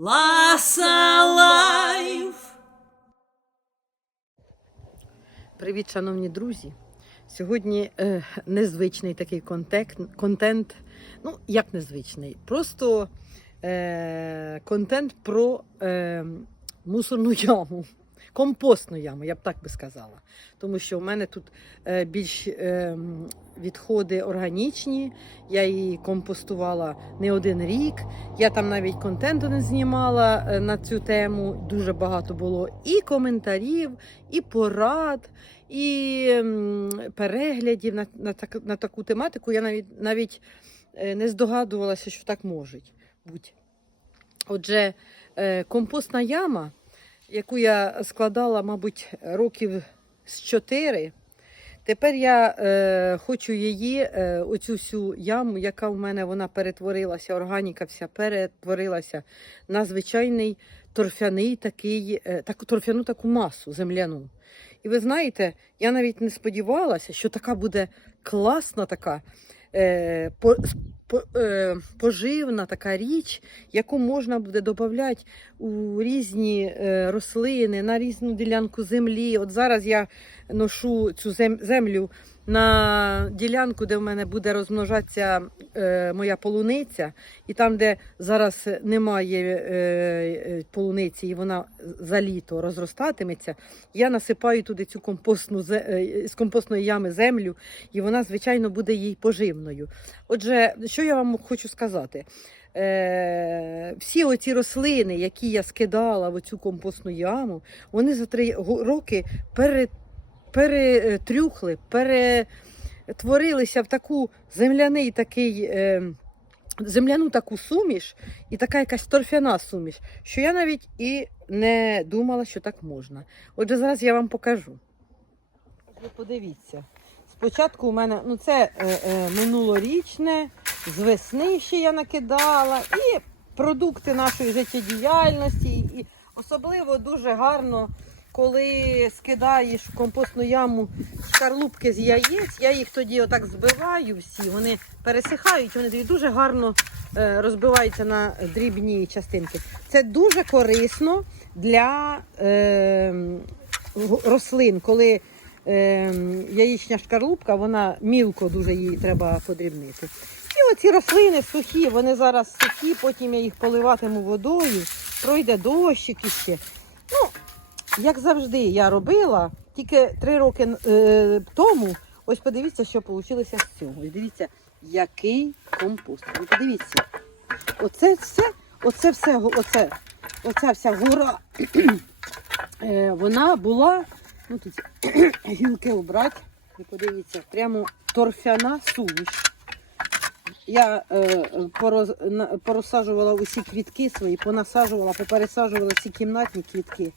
Ласа Лайф. Привіт, шановні друзі! Сьогодні е, незвичний такий контент, контент. Ну, як незвичний, просто е, контент про е, мусорну яму, компостну яму, я б так би сказала. Тому що в мене тут е, більш е, відходи органічні, я її компостувала не один рік. Я там навіть контент один знімала е, на цю тему. Дуже багато було і коментарів, і порад, і м, переглядів на, на, так, на таку тематику. Я навіть навіть е, не здогадувалася, що так може бути. Отже, компостна яма, яку я складала, мабуть, років з чотири. Тепер я е, хочу її, е, оцю всю яму, яка в мене вона перетворилася, органіка вся перетворилася на звичайний торфяний такий, е, таку торфяну таку масу земляну. І ви знаєте, я навіть не сподівалася, що така буде класна така е, по, поживна така річ, яку можна буде додати у різні е, рослини, на різну ділянку землі. От зараз я ношу цю зем- землю на ділянку, де в мене буде розмножатися е, моя полуниця, і там, де зараз немає е, е, полуниці, і вона за літо розростатиметься, я насипаю туди цю компостну е, з компостної ями землю, і вона, звичайно, буде їй поживною. Отже, що я вам хочу сказати? Е, всі оці рослини, які я скидала в оцю компостну яму, вони за три роки пере, перетрюхли, перетворилися в таку земляний такий. Е, Земляну таку суміш і така якась торфяна суміш, що я навіть і не думала, що так можна. Отже, зараз я вам покажу. Ви подивіться. Спочатку у мене, ну це е, е, минулорічне, з весни ще я накидала, і продукти нашої життєдіяльності. І особливо дуже гарно, коли скидаєш в компостну яму шкарлупки з яєць, я їх тоді отак збиваю всі, вони пересихають, вони дуже гарно е, розбиваються на дрібні частинки. Це дуже корисно для е, рослин, коли е, яєчня шкарлупка, вона мілко дуже її треба подрібнити. І оці рослини сухі, вони зараз сухі, потім я їх поливатиму водою, пройде дощик іще. Як завжди, я робила, тільки три роки е, тому. Ось подивіться, що вийшло з цього. І дивіться, який компост. Ви подивіться, оце все, оце все, оце, оця вся гора, е, вона була, ну тут гілки обрати, ви подивіться, прямо торфяна суміш. Я е, пороз, порозсаджувала усі квітки свої, понасаджувала, попересаджувала всі кімнатні квітки.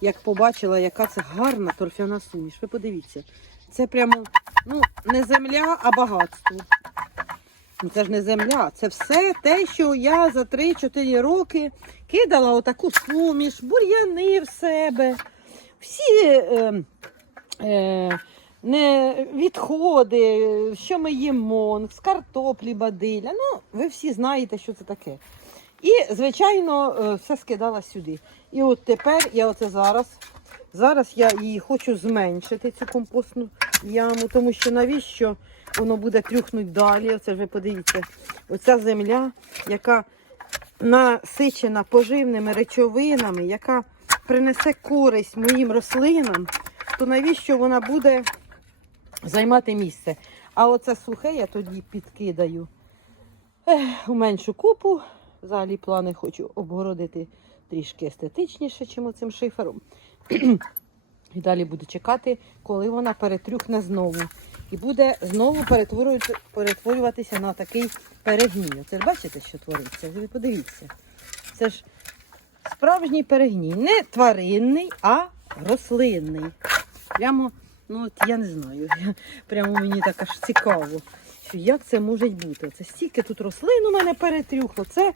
Як побачила, яка це гарна торфяна суміш. Ви подивіться, це прямо ну, не земля, а багатство. Ну, це ж не земля, це все те, що я за 3-4 роки кидала отаку суміш, бур'яни в себе, всі е, е, не відходи, що ми їмо, з картоплі, бадиля. Ну, ви всі знаєте, що це таке. І, звичайно, е, все скидала сюди. І от тепер я оце зараз. Зараз я її хочу зменшити, цю компостну яму, тому що навіщо воно буде трюхнути далі. Оце ж ви подивіться, оця земля, яка насичена поживними речовинами, яка принесе користь моїм рослинам, то навіщо вона буде займати місце? А оце сухе я тоді підкидаю ех, у меншу купу. Взагалі плани хочу обгородити трішки естетичніше, чим оцим шифером. І далі буду чекати, коли вона перетрюхне знову. І буде знову перетворюватися на такий перегній. Оце бачите, що твориться? Ви подивіться. Це ж справжній перегній. Не тваринний, а рослинний. Прямо, ну от я не знаю. Прямо мені так аж цікаво, що як це може бути. Це стільки тут рослин у мене перетрюхло. Це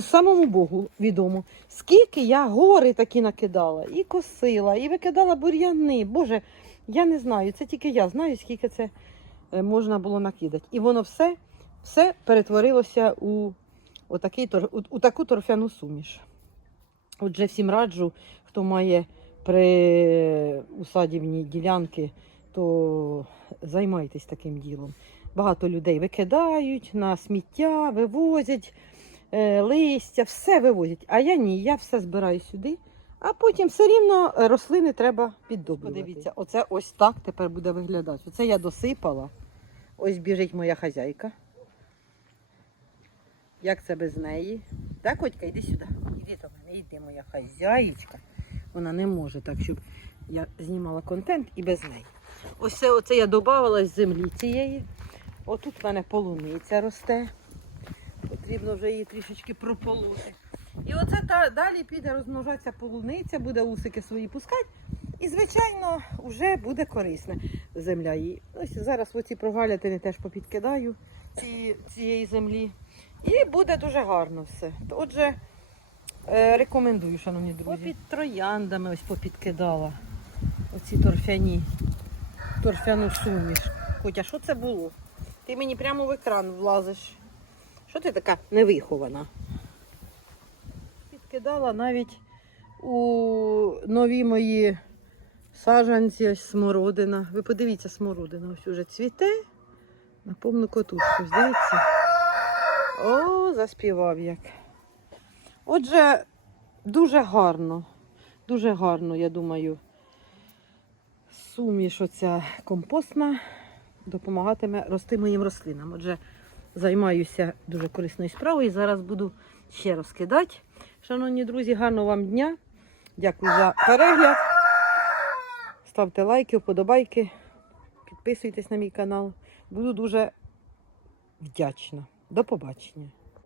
самому Богу відомо. Скільки я гори такі накидала, і косила, і викидала бур'яни. Боже, я не знаю. Це тільки я знаю, скільки це е, можна було накидати. І воно все, все перетворилося у отакий, у, у таку торфяну суміш. Отже, всім раджу, хто має при усадівні ділянки, то займайтесь таким ділом. Багато людей викидають на сміття, вивозять е, листя, все вивозять. А я ні, я все збираю сюди, а потім все рівно рослини треба піддобрювати. Подивіться, оце ось так тепер буде виглядати. Оце я досипала. Ось біжить моя хазяйка. Як це без неї? Так, Котька, йди сюди. Іди до мене, йди, моя хазяїчка. Вона не може так, щоб я знімала контент і без неї. Ось це оце я додавала з землі цієї. Отут в мене полуниця росте. Потрібно вже її трішечки прополоти. І оце та, далі піде розмножатися полуниця, буде усики свої пускати. І, звичайно, вже буде корисна земля її. Ось зараз оці прогалятини теж попідкидаю ці, цієї землі. І буде дуже гарно все. Отже, е, рекомендую, шановні друзі. Попід трояндами ось попідкидала. Оці торфяні, торфяну суміш. Котя, що це було? Ти мені прямо в екран влазиш. Що ти така невихована? Підкидала навіть у нові мої саджанці, смородина. Ви подивіться, смородина ось уже цвіте. На повну котушку, здається. О, заспівав як. Отже, дуже гарно, дуже гарно, я думаю, суміш оця компостна допомагатиме рости моїм рослинам. Отже, займаюся дуже корисною справою і зараз буду ще розкидати. Шановні друзі, гарного вам дня. Дякую за перегляд. Ставте лайки, вподобайки, підписуйтесь на мій канал. Буду дуже вдячна. До побачення.